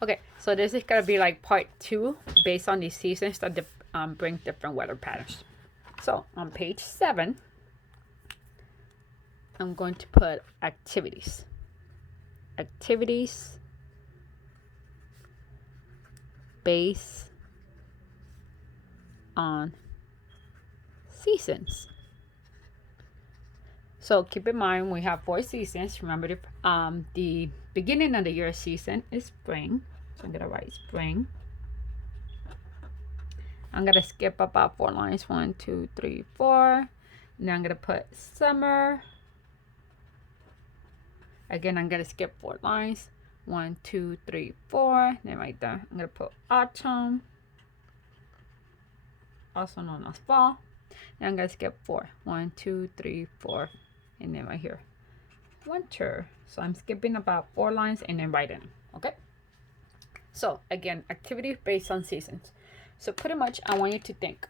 Okay, so this is gonna be like part 2 based on these seasons that bring different weather patterns. So on page 7, I'm going to put activities. Activities based on seasons. So keep in mind we have 4 seasons. Remember the beginning of the year season is spring. So I'm gonna write spring. I'm gonna skip about 4 lines. 1, 2, 3, 4. Now I'm gonna put summer. Again, I'm gonna skip 4 lines. 1, 2, 3, 4. Then right there, I'm gonna put autumn, also known as fall. Now I'm gonna skip 4. 1, 2, 3, 4. And then right here, winter. So I'm skipping about 4 lines and then writing. Okay. So again, activities based on seasons. So pretty much, I want you to think,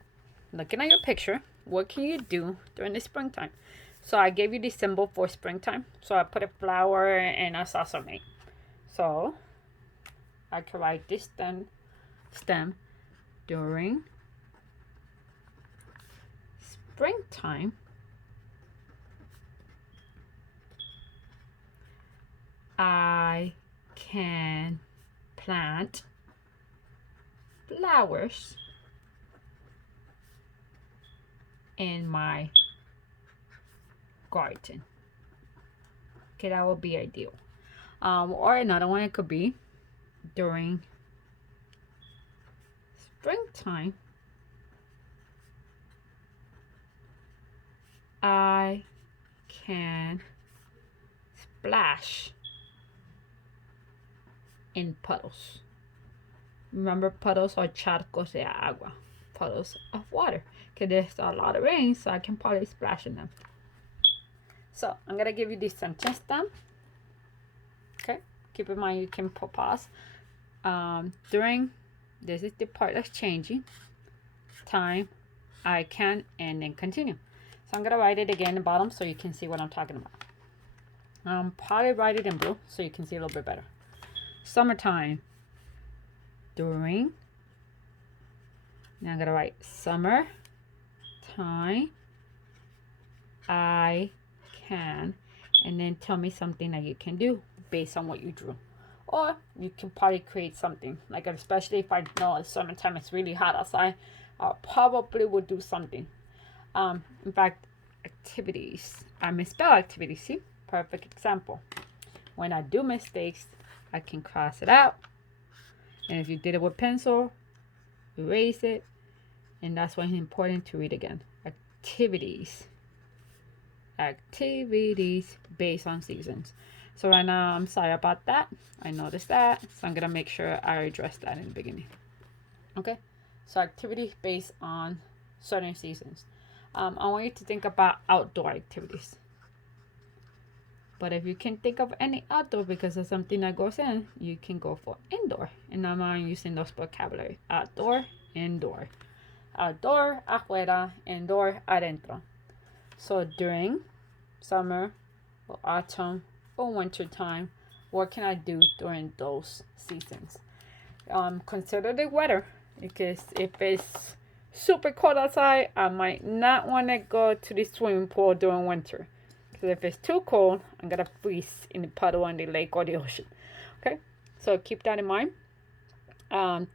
looking at your picture, what can you do during the springtime? So I gave you the symbol for springtime. So I put a flower and a sesame. So I can write this stem during springtime. I can plant flowers in my garden. Okay, that would be ideal. Or another one, it could be during springtime. I can splash in puddles. Remember, puddles are charcos de agua, puddles of water. Okay, there's a lot of rain, so I can probably splash in them. So I'm gonna give you this sentence stem. Okay, keep in mind you can pause. During, this is the part that's changing. Time, I can, and then continue. So I'm gonna write it again in the bottom so you can see what I'm talking about. Probably write it in blue so you can see a little bit better. Summertime. During. Now I'm gonna write summer time. I can, and then tell me something that you can do based on what you drew. Or you can probably create something, like especially if I know it's summertime, it's really hot outside, I probably would do something. In fact, activities. I misspell activities. See, perfect example. When I do mistakes, I can cross it out. And if you did it with pencil, erase it. And that's why it's important to read again. Activities. Activities based on seasons. So right now, I'm sorry about that. I noticed that. So I'm going to make sure I address that in the beginning. Okay. So activities based on certain seasons. I want you to think about outdoor activities. But if you can think of any outdoor because of something that goes in, you can go for indoor. And I'm using those vocabulary. Outdoor, indoor. Outdoor, afuera, indoor, adentro. So during summer or autumn or winter time, what can I do during those seasons? Consider the weather, because if it's super cold outside, I might not want to go to the swimming pool during winter. Because if it's too cold, I'm going to freeze in the puddle in the lake or the ocean. Okay, so keep that in mind.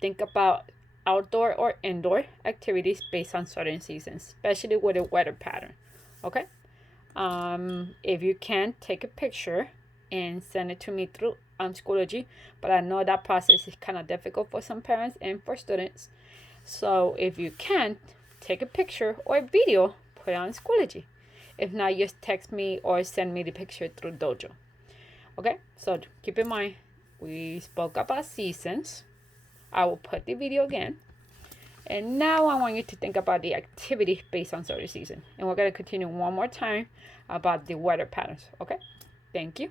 Think about outdoor or indoor activities based on certain seasons, especially with the weather pattern. Okay, if you can, take a picture and send it to me through Schoology, but I know that process is kind of difficult for some parents and for students. So if you can, take a picture or a video, put it on Schoology. If not, just text me or send me the picture through Dojo. Okay, so keep in mind, we spoke about seasons. I will put the video again. And now I want you to think about the activity based on certain season. And we're going to continue one more time about the weather patterns. Okay, thank you.